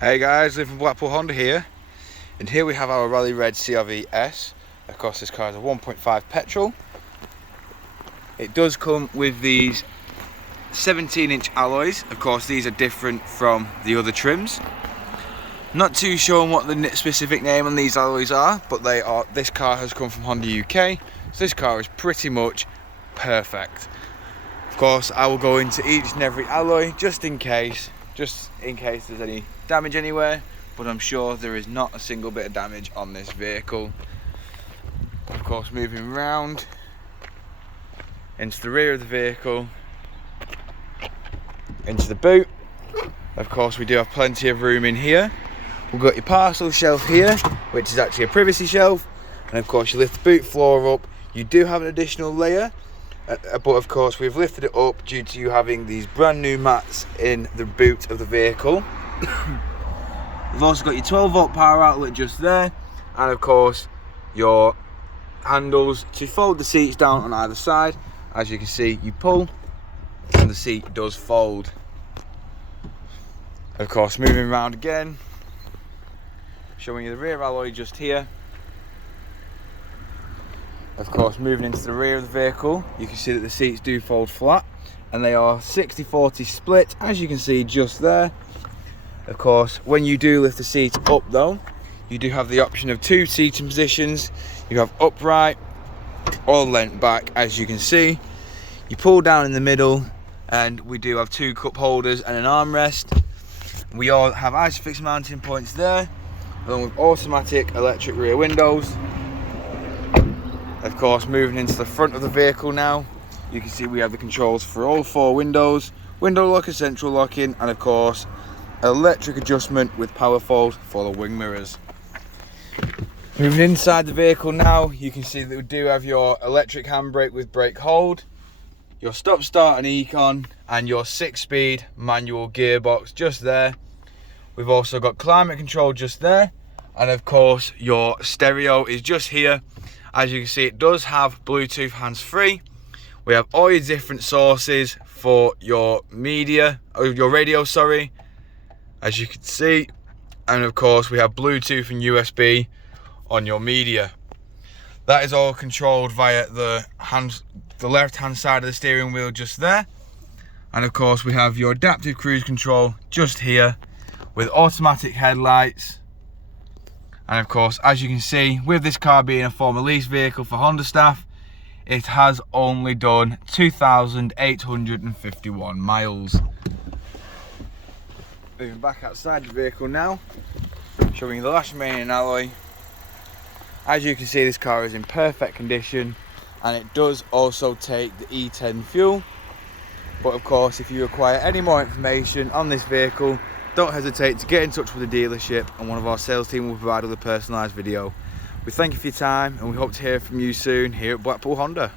Hey guys, Liv from Blackpool Honda here, and here we have our Rally Red CRV S. Of course, this car is a 1.5 petrol. It does come with these 17-inch alloys. Of course, these are different from the other trims. Not too sure what the specific name on these alloys are, but they are. This car has come from Honda UK, so this car is pretty much perfect. Of course, I will go into each and every alloy just in case there's any damage anywhere, but I'm sure there is not a single bit of damage on this vehicle. Of course, moving round into the rear of the vehicle, into the boot. Of course, we do have plenty of room in here. We've got your parcel shelf here, which is actually a privacy shelf, and of course you lift the boot floor up. You do have an additional layer, but of course we've lifted it up due to you having these brand new mats in the boot of the vehicle. You've also got your 12-volt power outlet just there, and of course your handles to fold the seats down on either side. As you can see, you pull and the seat does fold. Of course, moving around again, showing you the rear alloy just here. Of course, moving into the rear of the vehicle, you can see that the seats do fold flat, and they are 60-40 split, as you can see just there. Of course, when you do lift the seat up though, you do have the option of two seating positions. You have upright or leant back, as you can see. You pull down in the middle, and we do have two cup holders and an armrest. We all have isofix mounting points there, along with automatic electric rear windows. Of course, moving into the front of the vehicle now, you can see we have the controls for all four windows, window lock and central locking, and of course electric adjustment with power fold for the wing mirrors. Moving inside the vehicle now, you can see that we do have your electric handbrake with brake hold, your stop start and econ, and your 6-speed manual gearbox just there. We've also got climate control just there, and of course your stereo is just here. As you can see, it does have Bluetooth hands-free. We have all your different sources for your media, or your radio, sorry, as you can see. And of course, we have Bluetooth and USB on your media. That is all controlled via the left-hand side of the steering wheel just there. And of course, we have your adaptive cruise control just here with automatic headlights. And of course, as you can see, with this car being a former lease vehicle for Honda staff, it has only done 2,851 miles. Moving back outside the vehicle now, showing you the last remaining alloy. As you can see, this car is in perfect condition, and it does also take the E10 fuel. But of course, if you require any more information on this vehicle, don't hesitate to get in touch with the dealership, and one of our sales team will provide with a personalised video. We thank you for your time, and we hope to hear from you soon here at Blackpool Honda.